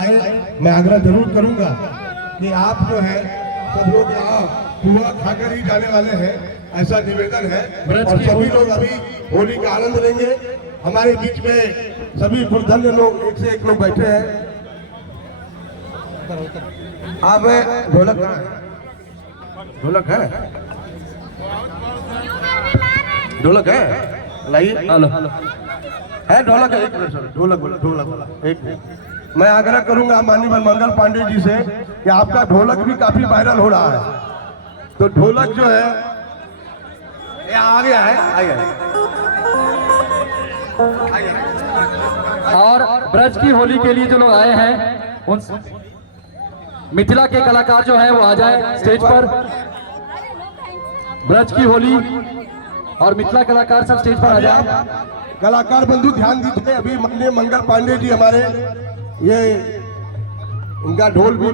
मैं आग्रह जरूर करूंगा कि आप जो है सब लोग यहाँ पुआ खाकर ही जाने वाले हैं, ऐसा निवेदन है। और सभी लोग अभी होली का आनंद लेंगे। हमारे बीच में सभी बुर्धन्य लोग एक से एक लोग बैठे हैं। आप ढोलक कहाँ है? ढोलक है? ढोलक है? लाइए। है ढोलक है? एक मिनट सर, ढोलक एक मिनट। मैं आग्रह करूंगा माननीय मंगल पांडे जी से कि आपका ढोलक भी काफी वायरल हो रहा है, तो ढोलक जो है ये आ गया है। और ब्रज की होली के लिए जो लोग आए हैं उन मिथिला के कलाकार जो है वो आ जाए स्टेज पर। ब्रज की होली और मिथिला कलाकार सब स्टेज पर आ जाए। कलाकार बंधु ध्यान दीजिए, अभी माननीय मंगल पांडे जी हमारे ये उनका ढोल भी